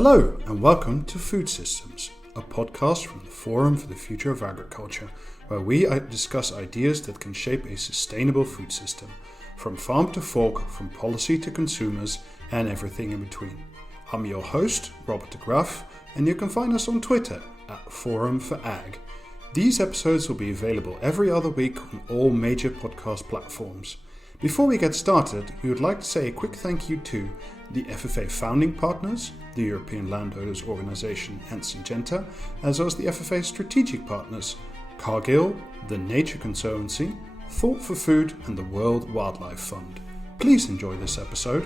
Hello and welcome to Food Systems, a podcast from the Forum for the Future of Agriculture, where we discuss ideas that can shape a sustainable food system, from farm to fork, from policy to consumers, and everything in between. I'm your host, Robert de Graaf, and you can find us on Twitter at Forum for Ag. These episodes will be available every other week on all major podcast platforms. Before we get started, we would like to say a quick thank you to the FFA founding partners, the European Landowners Organization and Syngenta, as well as the FFA strategic partners, Cargill, the Nature Conservancy, Thought for Food and the World Wildlife Fund. Please enjoy this episode.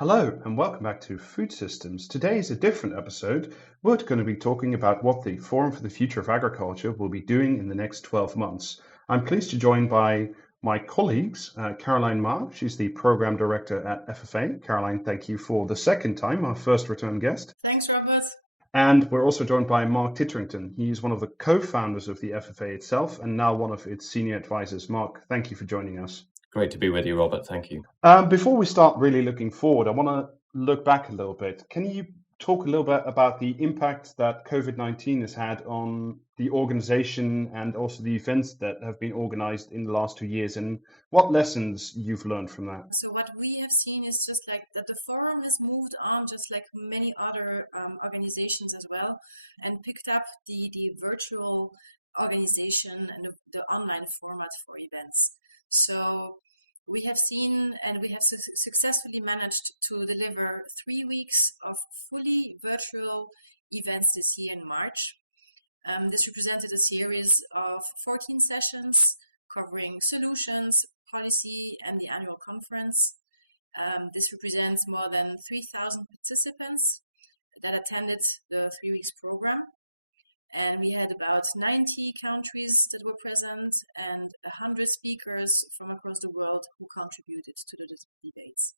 Hello and welcome back to Food Systems. Today is a different episode. We're going to be talking about what the Forum for the Future of Agriculture will be doing in the next 12 months. I'm pleased to join by my colleagues, Caroline Mahr. She's the Program Director at FFA. Caroline, thank you for the second time, our first return guest. Thanks, Robert. And we're also joined by Mark Titterington. He's one of the co-founders of the FFA itself and now one of its senior advisors. Mark, thank you for joining us. Great to be with you, Robert. Thank you. Before we start really looking forward, I want to look back a little bit. Can you talk a little bit about the impact that COVID-19 has had on the organization and also the events that have been organized in the last 2 years and what lessons you've learned from that? So what we have seen is just like that the forum has moved on, just like many other organizations as well, and picked up the virtual organization and the online format for events. So we have seen and we have successfully managed to deliver 3 weeks of fully virtual events this year in March. This represented a series of 14 sessions covering solutions, policy, and the annual conference. This represents more than 3,000 participants that attended the 3 weeks program. And we had about 90 countries that were present and 100 speakers from across the world who contributed to the debates.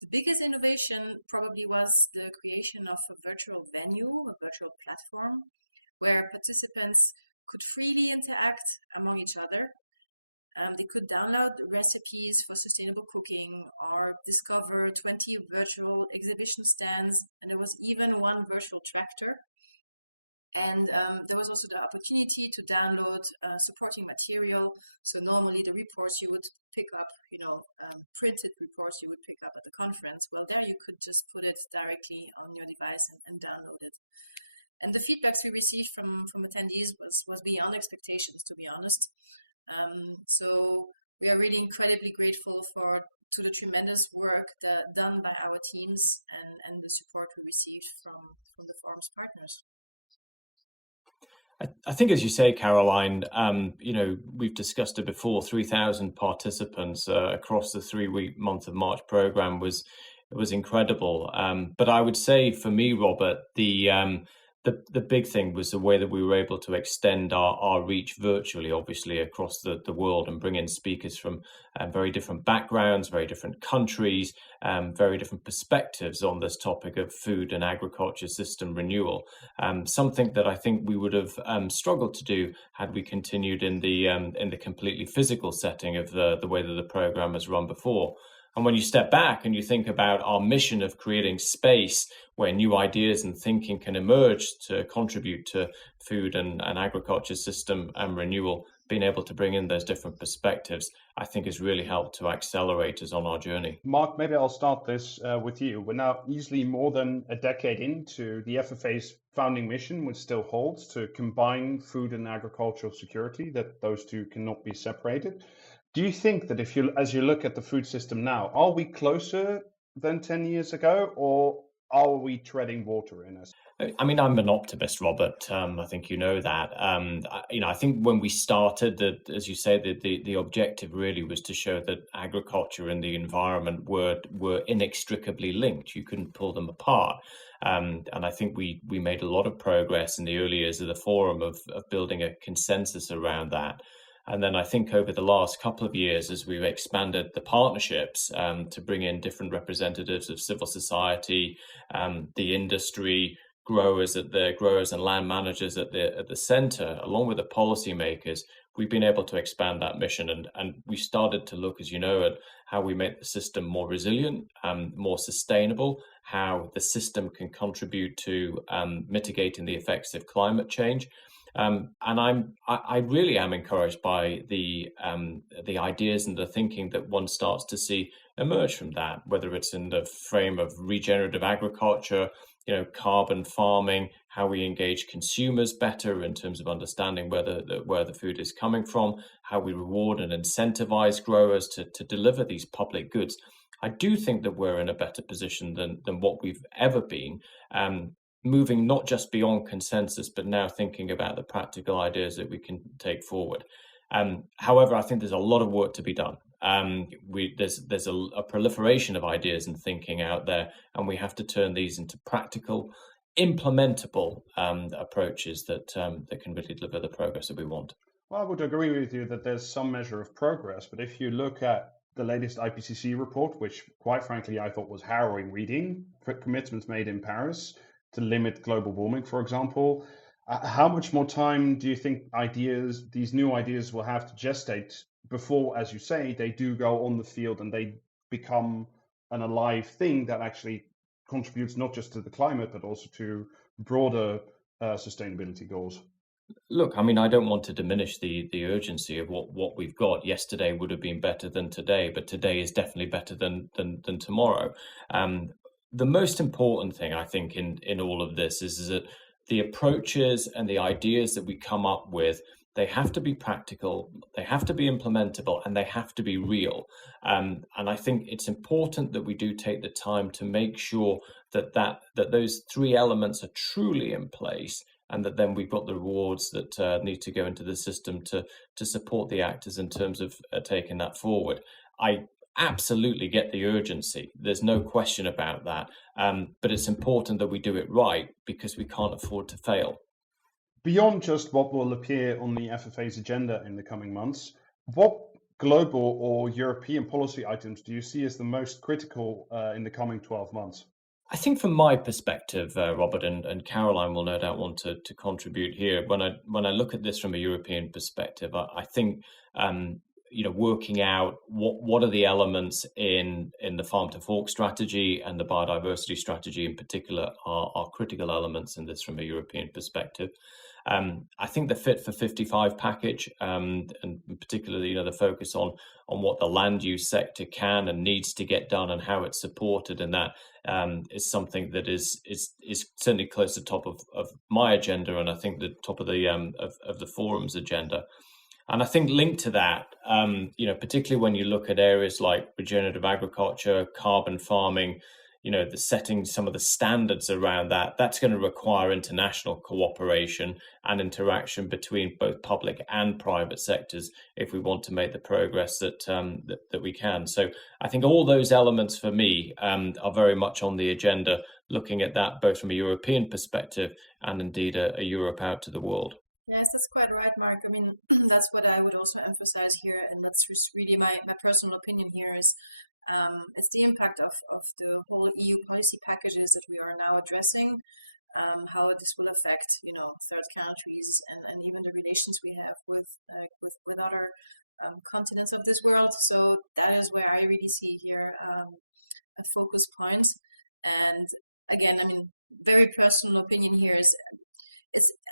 The biggest innovation probably was the creation of a virtual venue, a virtual platform, where participants could freely interact among each other. They could download recipes for sustainable cooking or discover 20 virtual exhibition stands, and there was even one virtual tractor. And there was also the opportunity to download supporting material. So normally the reports you would pick up, printed reports you would pick up at the conference. Well, there you could just put it directly on your device and download it. And the feedbacks we received from attendees was beyond expectations, to be honest. So we are really incredibly grateful to the tremendous work done by our teams and the support we received from the forum's partners. I think, as you say, Caroline, we've discussed it before. 3,000 participants across the 3-week month of March program was incredible. But I would say, for me, Robert, the big thing was the way that we were able to extend our reach virtually, obviously, across the world and bring in speakers from very different backgrounds, very different countries, very different perspectives on this topic of food and agriculture system renewal. Something that I think we would have struggled to do had we continued in the completely physical setting of the way that the program was run before. And when you step back and you think about our mission of creating space where new ideas and thinking can emerge to contribute to food and agriculture system and renewal, being able to bring in those different perspectives, I think has really helped to accelerate us on our journey. Mark, maybe I'll start this with you. We're now easily more than a decade into the FFA's founding mission, which still holds to combine food and agricultural security, that those two cannot be separated. Do you think that as you look at the food system now, are we closer than 10 years ago, or are we treading water in us? I mean, I'm an optimist, Robert. I think you know that. I think when we started, as you say, the objective really was to show that agriculture and the environment were inextricably linked. You couldn't pull them apart. And I think we made a lot of progress in the early years of the forum of building a consensus around that. And then I think over the last couple of years, as we've expanded the partnerships to bring in different representatives of civil society, the industry, growers and land managers at the center, along with the policymakers, we've been able to expand that mission, and we started to look, as you know, at how we make the system more resilient, more sustainable, how the system can contribute to mitigating the effects of climate change. And I really am encouraged by the ideas and the thinking that one starts to see emerge from that, whether it's in the frame of regenerative agriculture, carbon farming, how we engage consumers better in terms of understanding where the food is coming from, how we reward and incentivize growers to deliver these public goods. I do think that we're in a better position than what we've ever been. Moving not just beyond consensus, but now thinking about the practical ideas that we can take forward. However, I think there's a lot of work to be done. There's a proliferation of ideas and thinking out there, and we have to turn these into practical, implementable approaches that can really deliver the progress that we want. Well, I would agree with you that there's some measure of progress, but if you look at the latest IPCC report, which quite frankly I thought was harrowing reading, for commitments made in Paris to limit global warming, for example. How much more time do you think these new ideas will have to gestate before, as you say, they do go on the field and they become an alive thing that actually contributes not just to the climate, but also to broader sustainability goals? Look, I mean, I don't want to diminish the urgency of what we've got. Yesterday would have been better than today, but today is definitely better than tomorrow. The most important thing, I think, in all of this is that the approaches and the ideas that we come up with, they have to be practical, they have to be implementable, and they have to be real. And I think it's important that we do take the time to make sure that those three elements are truly in place, and that then we've got the rewards that need to go into the system to support the actors in terms of taking that forward. I absolutely get the urgency. There's no question about that. But it's important that we do it right, because we can't afford to fail. Beyond just what will appear on the FFA's agenda in the coming months, what global or European policy items do you see as the most critical in the coming 12 months? I think from my perspective, Robert, and Caroline will no doubt want to contribute here. When I look at this from a European perspective, I think working out what are the elements in the farm to fork strategy and the biodiversity strategy in particular are critical elements in this from a European perspective. I think the Fit for 55 package, and particularly the focus on what the land use sector can and needs to get done and how it's supported, and that is something that is certainly close to the top of my agenda, and I think the top of the forum's agenda. And I think linked to that, particularly when you look at areas like regenerative agriculture, carbon farming, the setting some of the standards around that's going to require international cooperation and interaction between both public and private sectors if we want to make the progress that we can. So I think all those elements for me are very much on the agenda, looking at that both from a European perspective and indeed a Europe out to the world. Yes, that's quite right, Mark. I mean, that's what I would also emphasize here, and that's just really my personal opinion here is it's the impact of the whole EU policy packages that we are now addressing, how this will affect, third countries and even the relations we have with other continents of this world. So that is where I really see here a focus point. And again, I mean, very personal opinion here is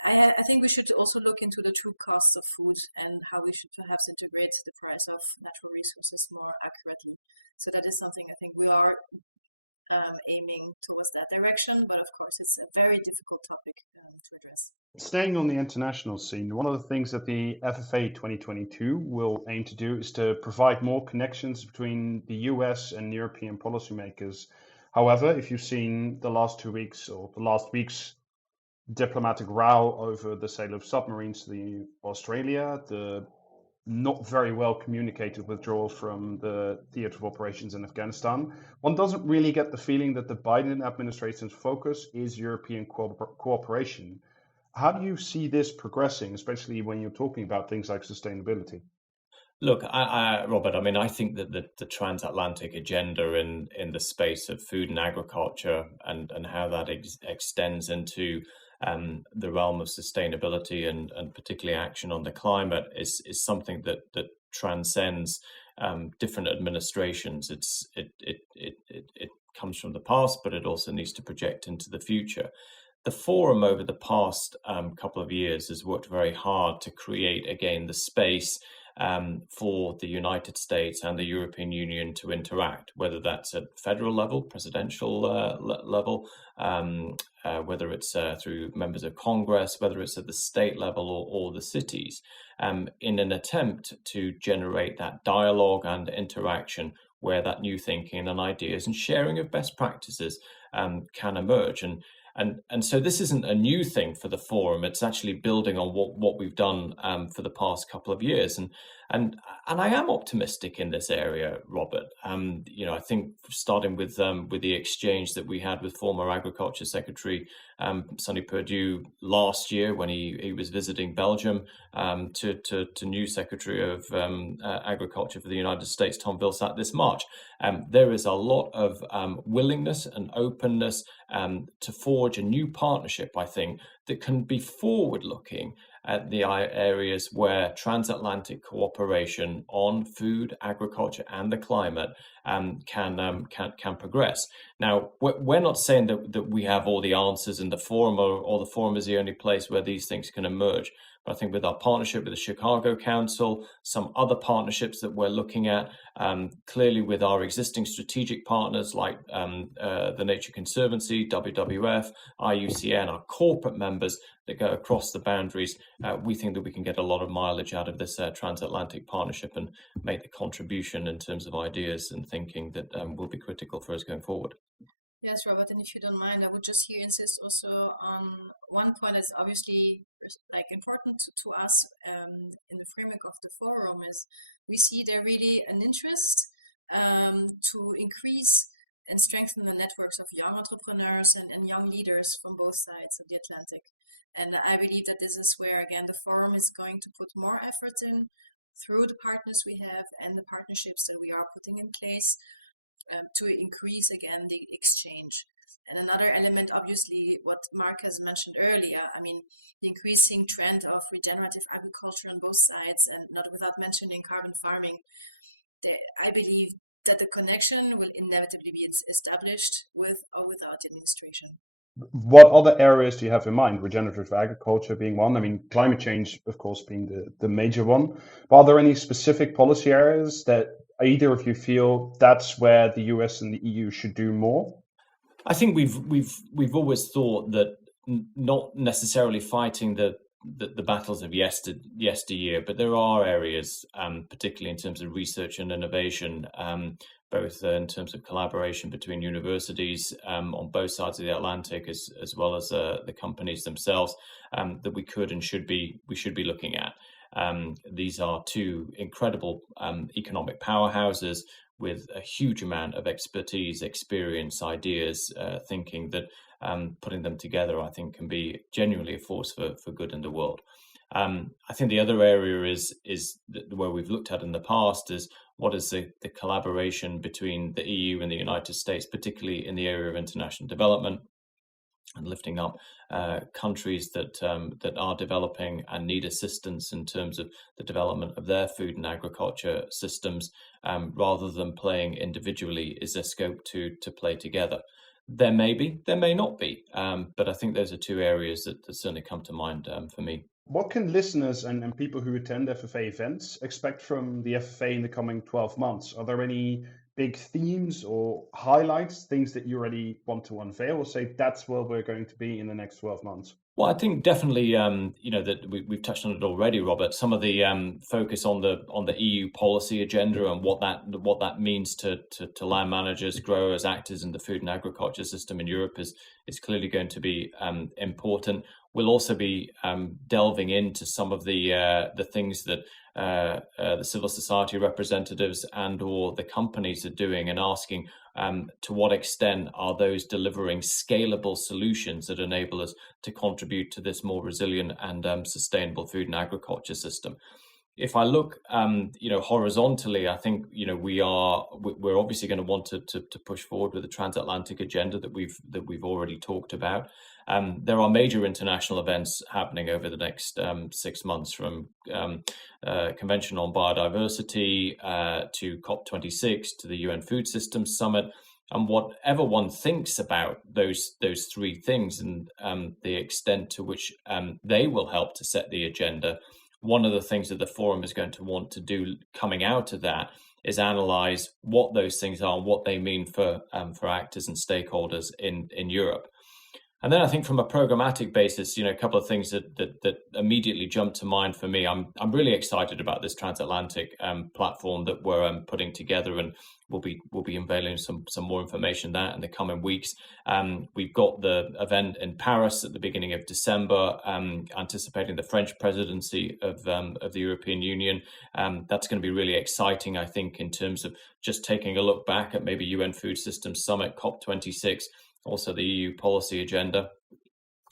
I think we should also look into the true costs of food and how we should perhaps integrate the price of natural resources more accurately. So that is something I think we are aiming towards that direction, but of course it's a very difficult topic to address. Staying on the international scene, one of the things that the FFA 2022 will aim to do is to provide more connections between the US and European policymakers. However, if you've seen the last 2 weeks or the last week's diplomatic row over the sale of submarines to Australia, the not very well communicated withdrawal from the theatre of operations in Afghanistan, one doesn't really get the feeling that the Biden administration's focus is European cooperation. How do you see this progressing, especially when you're talking about things like sustainability? Look, Robert, I mean, I think that the transatlantic agenda in the space of food and agriculture and how that extends into the realm of sustainability and particularly action on the climate is something that transcends different administrations. It comes from the past, but it also needs to project into the future. The forum over the past couple of years has worked very hard to create, again, the space for the United States and the European Union to interact, whether that's at federal level, presidential level, whether it's through members of Congress, whether it's at the state level or the cities, in an attempt to generate that dialogue and interaction where that new thinking and ideas and sharing of best practices can emerge. And so this isn't a new thing for the forum. It's actually building on what we've done for the past couple of years. And I am optimistic in this area, Robert. I think starting with the exchange that we had with former Agriculture Secretary Sonny Perdue last year when he was visiting Belgium, to new Secretary of Agriculture for the United States, Tom Vilsack, this March. There is a lot of willingness and openness to forge a new partnership, I think, that can be forward-looking at the areas where transatlantic cooperation on food, agriculture, and the climate can progress. Now, we're not saying that we have all the answers in the forum, or the forum is the only place where these things can emerge. But I think with our partnership with the Chicago Council, some other partnerships that we're looking at, clearly with our existing strategic partners like the Nature Conservancy, WWF, IUCN, our corporate members that go across the boundaries, we think that we can get a lot of mileage out of this transatlantic partnership and make the contribution in terms of ideas and thinking that will be critical for us going forward. Yes, Robert, and if you don't mind, I would just here insist also on one point that's obviously important to us in the framework of the forum is we see there really an interest to increase and strengthen the networks of young entrepreneurs and young leaders from both sides of the Atlantic. And I believe that this is where, again, the forum is going to put more effort in through the partners we have and the partnerships that we are putting in place to increase, again, the exchange. And another element, obviously, what Mark has mentioned earlier, I mean, the increasing trend of regenerative agriculture on both sides, and not without mentioning carbon farming, I believe that the connection will inevitably be established with or without the administration. What other areas do you have in mind? Regenerative agriculture being one. I mean, climate change, of course, being the major one. But are there any specific policy areas that either of you feel that's where the US and the EU should do more? I think we've always thought that not necessarily fighting the battles of yesteryear, but there are areas, particularly in terms of research and innovation, both in terms of collaboration between universities on both sides of the Atlantic, as well as the companies themselves, that we could and should be looking at. These are two incredible economic powerhouses with a huge amount of expertise, experience, ideas, thinking that putting them together, I think, can be genuinely a force for good in the world. I think the other area is where we've looked at in the past is what is the collaboration between the EU and the United States, particularly in the area of international development and lifting up countries that are developing and need assistance in terms of the development of their food and agriculture systems, rather than playing individually. Is there scope to play together? There may be, there may not be, but I think those are two areas that certainly come to mind for me. What can listeners and people who attend FFA events expect from the FFA in the coming 12 months? Are there any big themes or highlights, things that you already want to unveil, or say that's where we're going to be in the next 12 months? Well, I think definitely, that we've touched on it already, Robert. Some of the focus on the EU policy agenda and what that means to land managers, growers, actors in the food and agriculture system in Europe is clearly going to be important. We'll also be delving into some of the things that the civil society representatives and/or the companies are doing, and asking to what extent are those delivering scalable solutions that enable us to contribute to this more resilient and sustainable food and agriculture system. if I look, horizontally, I think we're obviously going to want to push forward with the transatlantic agenda that we've already talked about. There are major international events happening over the next 6 months, from Convention on Biodiversity to COP26 to the UN Food Systems Summit. And whatever one thinks about those three things and the extent to which they will help to set the agenda, one of the things that the forum is going to want to do coming out of that is analyze what those things are and what they mean for actors and stakeholders in Europe. And then I think from a programmatic basis, a couple of things that immediately jump to mind for me. I'm really excited about this transatlantic platform that we're putting together, and we'll be unveiling some more information on that in the coming weeks. We've got the event in Paris at the beginning of December, anticipating the French presidency of the European Union. That's going to be really exciting, I think, in terms of just taking a look back at maybe UN Food Systems Summit, COP26, also the EU policy agenda.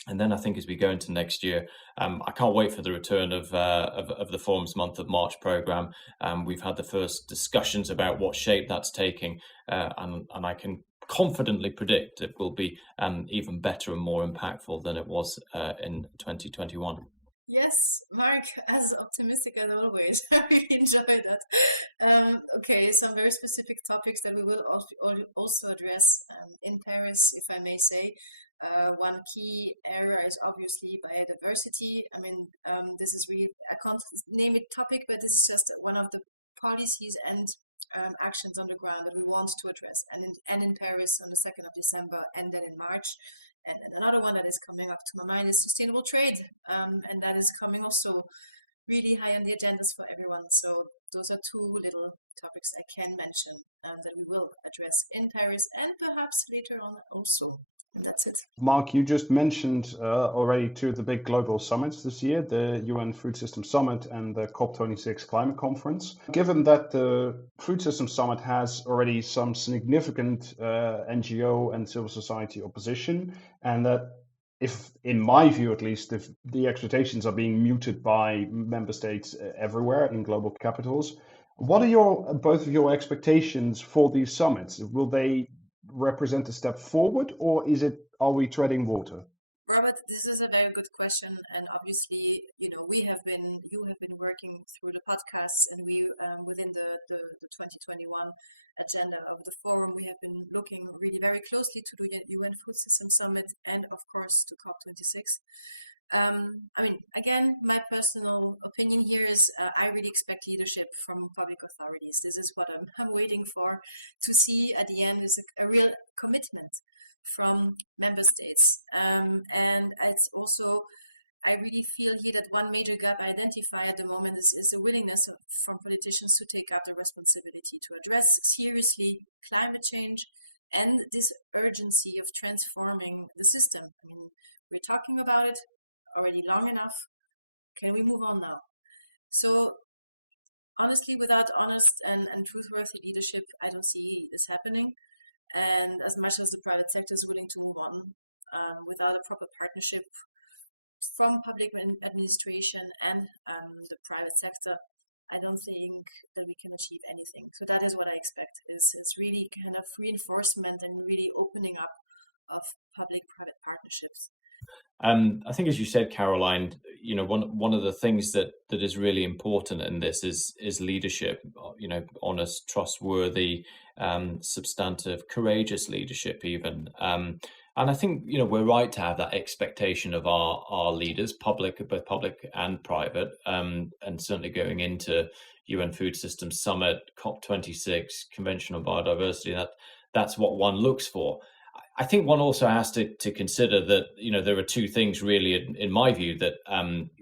And then I think as we go into next year, I can't wait for the return of the Forum's Month of March programme. We've had the first discussions about what shape that's taking, and I can confidently predict it will be even better and more impactful than it was in 2021. Yes, Mark, as optimistic as always. I really enjoy that. Okay, some very specific topics that we will also address in Paris, if I may say. One key area is obviously biodiversity. I mean, this is really, I can't name it topic, but this is just one of the policies and actions on the ground that we want to address. And in Paris on the 2nd of December, and then in March. And another one that is coming up to my mind is sustainable trade. And that is coming also really high on the agendas for everyone. So those are two little topics I can mention that we will address in Paris and perhaps later on also. And that's it. Mark, you just mentioned already two of the big global summits this year, the UN Food Systems Summit and the COP26 Climate Conference. Given that the Food Systems Summit has already some significant NGO and civil society opposition, and that, if in my view at least, if the expectations are being muted by member states everywhere in global capitals, what are both of your expectations for these summits? Will they represent a step forward, or are we treading water? Robert, this is a very good question, and obviously, you have been working through the podcasts, and we within the 2021 agenda of the forum, we have been looking really very closely to the UN Food Systems Summit and of course to COP26. I mean, again, my personal opinion here is I really expect leadership from public authorities. This is what I'm waiting for to see at the end, is a real commitment from member states. And it's also, I really feel here that one major gap I identify at the moment is the willingness from politicians to take up the responsibility to address seriously climate change and this urgency of transforming the system. I mean, we're talking about it already long enough. Can we move on now? So honestly, without honest and truthworthy leadership, I don't see this happening. And as much as the private sector is willing to move on, without a proper partnership from public administration and the private sector, I don't think that we can achieve anything. So that is what I expect, is really kind of reinforcement and really opening up of public-private partnerships. I think, as you said, Caroline, one of the things that is really important in this is leadership. Honest, trustworthy, substantive, courageous leadership, even. And I think we're right to have that expectation of our leaders, both public and private, and certainly going into UN Food Systems Summit, COP26, Convention on Biodiversity. That's what one looks for. I think one also has to consider that there are two things really, in my view, that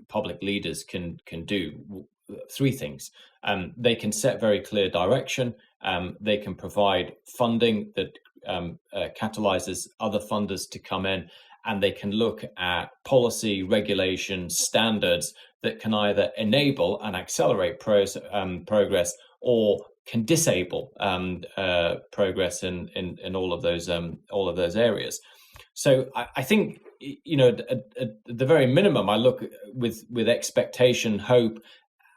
public leaders can do. Three things. They can set very clear direction. They can provide funding that catalyzes other funders to come in, and they can look at policy, regulation, standards that can either enable and accelerate progress or can disable progress in all of those areas. So I think at the very minimum, I look with expectation, hope,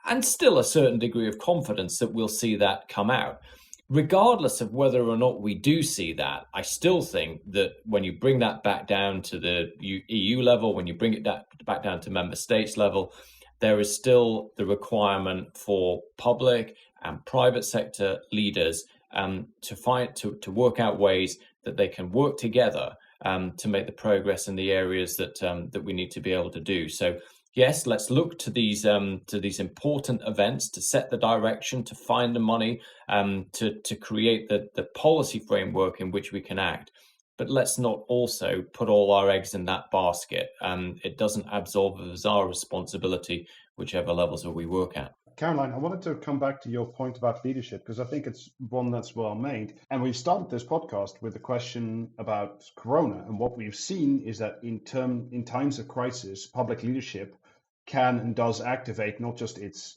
and still a certain degree of confidence that we'll see that come out. Regardless of whether or not we do see that, I still think that when you bring that back down to the EU level, when you bring it back down to member states level, there is still the requirement for public and private sector leaders to work out ways that they can work together to make the progress in the areas that we need to be able to do. So yes, let's look to these important events to set the direction, to find the money, to create the policy framework in which we can act. But let's not also put all our eggs in that basket. It doesn't absolve us our responsibility, whichever levels that we work at. Caroline, I wanted to come back to your point about leadership, because I think it's one that's well made. And we started this podcast with a question about Corona. And what we've seen is that in times of crisis, public leadership can and does activate not just its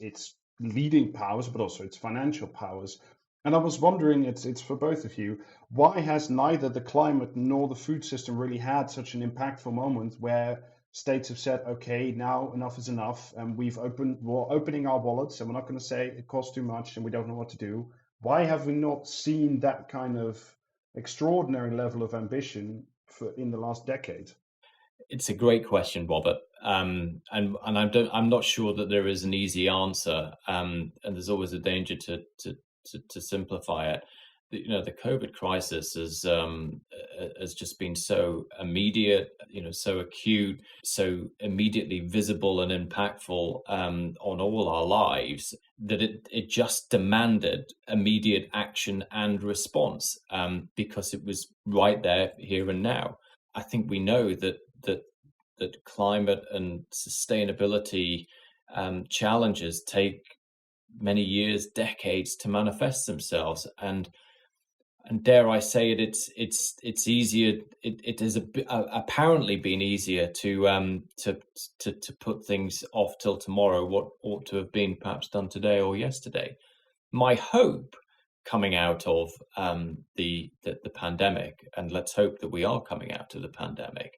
leading powers, but also its financial powers. And I was wondering, it's for both of you, why has neither the climate nor the food system really had such an impactful moment where states have said, okay, now enough is enough, and we're opening our wallets, and we're not going to say it costs too much and we don't know what to do? Why have we not seen that kind of extraordinary level of ambition in the last decade? It's a great question, Robert, and I'm not sure that there is an easy answer, and there's always a danger to simplify it. The COVID crisis has just been so immediate, so acute, so immediately visible and impactful on all our lives, that it just demanded immediate action and response because it was right there, here and now. I think we know that climate and sustainability challenges take many years, decades to manifest themselves, and dare I say it, it's easier. It has apparently been easier to put things off till tomorrow what ought to have been perhaps done today or yesterday. My hope coming out of the pandemic, and let's hope that we are coming out of the pandemic,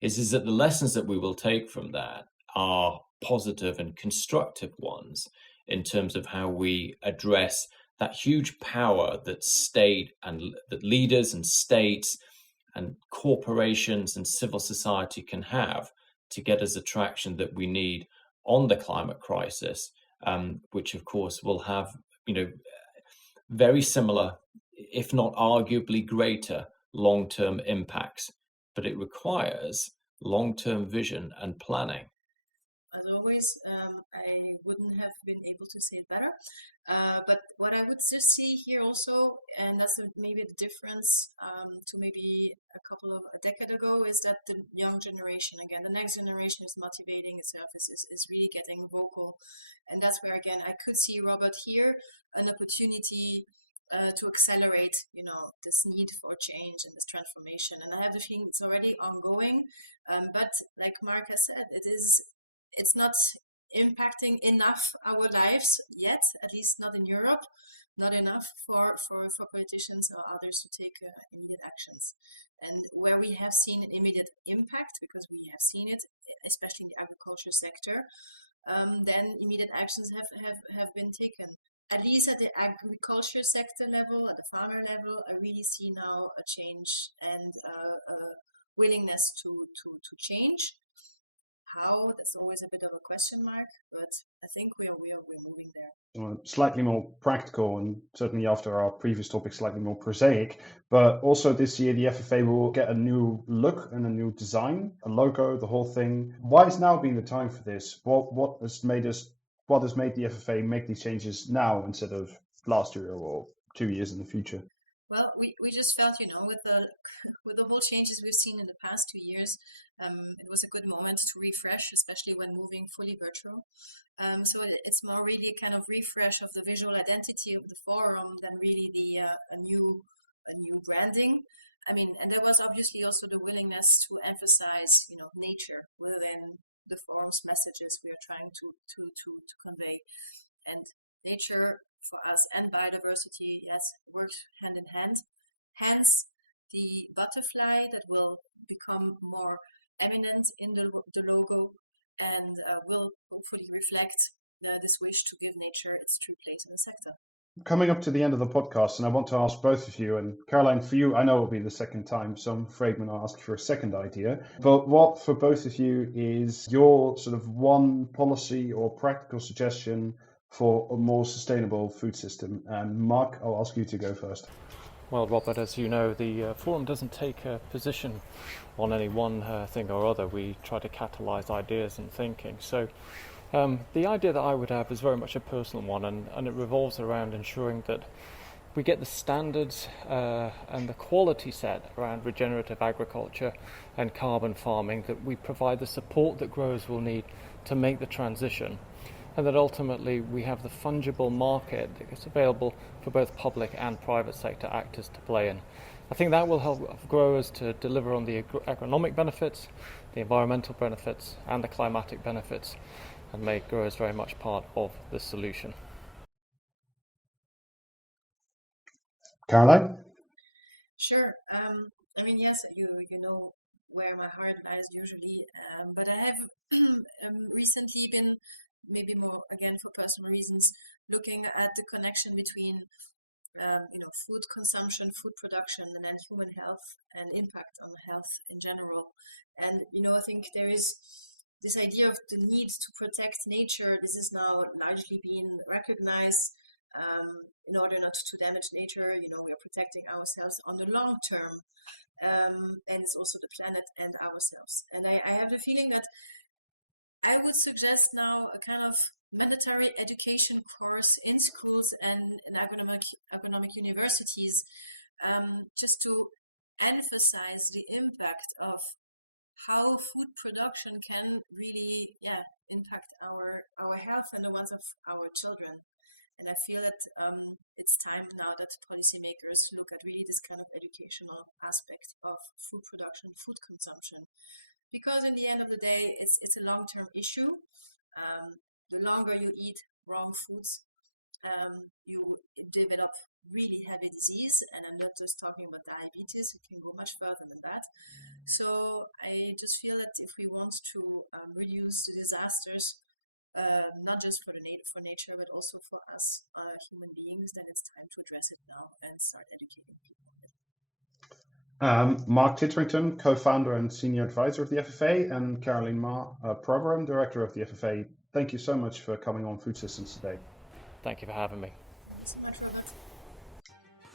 is that the lessons that we will take from that are positive and constructive ones in terms of how we address that huge power that that leaders and states and corporations and civil society can have to get us the traction that we need on the climate crisis, which of course will have, very similar, if not arguably greater, long-term impacts. But it requires long-term vision and planning. As always, I wouldn't have been able to say it better. But what I would just see here also, and that's maybe the difference to maybe a decade ago, is that the young generation, again, the next generation is motivating itself, is really getting vocal. And that's where, again, I could see, Robert, here an opportunity to accelerate, this need for change and this transformation. And I have the feeling it's already ongoing. But like Mark has said, it's not impacting enough our lives yet, at least not in Europe, not enough for politicians or others to take immediate actions. And where we have seen an immediate impact, because we have seen it, especially in the agriculture sector, then immediate actions have been taken. At least at the agriculture sector level, at the farmer level, I really see now a change and a willingness to change. How? That's always a bit of a question mark, but I think we're moving there. Slightly more practical, and certainly after our previous topic, slightly more prosaic. But also this year, the FFA will get a new look and a new design, a logo, the whole thing. Why has now been the time for this? What has made the FFA make these changes now instead of last year or 2 years in the future? Well, we just felt, with the whole changes we've seen in the past 2 years, it was a good moment to refresh, especially when moving fully virtual. So it's more really a kind of refresh of the visual identity of the forum than really a new branding. I mean, and there was obviously also the willingness to emphasize, nature within the forum's messages we are trying to convey, and nature for us and biodiversity, yes, works hand in hand. Hence, the butterfly that will become more eminent in the logo and will hopefully reflect this wish to give nature its true place in the sector. Coming up to the end of the podcast, and I want to ask both of you, and Caroline, for you, I know it'll be the second time, so I'm afraid I'm going to ask for a second idea. But what, for both of you, is your sort of one policy or practical suggestion for a more sustainable food system? And Mark, I'll ask you to go first. Well, Robert, as you know, the forum doesn't take a position on any one thing or other. We try to catalyse ideas and thinking. So the idea that I would have is very much a personal one, and it revolves around ensuring that we get the standards and the quality set around regenerative agriculture and carbon farming, that we provide the support that growers will need to make the transition, and that ultimately we have the fungible market that's available for both public and private sector actors to play in. I think that will help growers to deliver on the agronomic benefits, the environmental benefits, and the climatic benefits, and make growers very much part of the solution. Caroline? Sure. I mean, yes, you know where my heart lies usually, but I have recently been, maybe more again for personal reasons, looking at the connection between food consumption, food production, and then human health and impact on health in general. And I think there is this idea of the need to protect nature. This is now largely being recognized. In order not to damage nature, we are protecting ourselves on the long term, and it's also the planet and ourselves. And I have the feeling that I would suggest now a kind of mandatory education course in schools and in agronomic universities, just to emphasize the impact of how food production can really impact our health and the ones of our children. And I feel that it's time now that policymakers look at really this kind of educational aspect of food production, food consumption. Because in the end of the day, it's a long-term issue. The longer you eat wrong foods, you develop really heavy disease. And I'm not just talking about diabetes, it can go much further than that. So I just feel that if we want to reduce the disasters, not just for nature, but also for us human beings, then it's time to address it now and start educating people on it. Mark Titterington, co-founder and senior advisor of the FFA, and Caroline Mahr, program director of the FFA. Thank you so much for coming on Food Systems today. Thank you for having me. Thank you so much, Robert.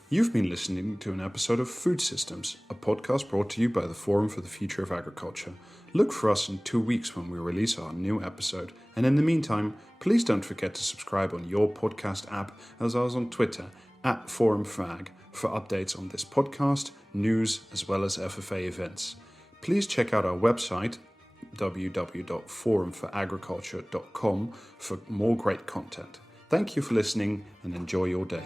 You've been listening to an episode of Food Systems, a podcast brought to you by the Forum for the Future of Agriculture. Look for us in 2 weeks when we release our new episode. And in the meantime, please don't forget to subscribe on your podcast app, as well as on Twitter @ForumFag, for updates on this podcast, news, as well as FFA events. Please check out our website, www.forumforagriculture.com, for more great content. Thank you for listening and enjoy your day.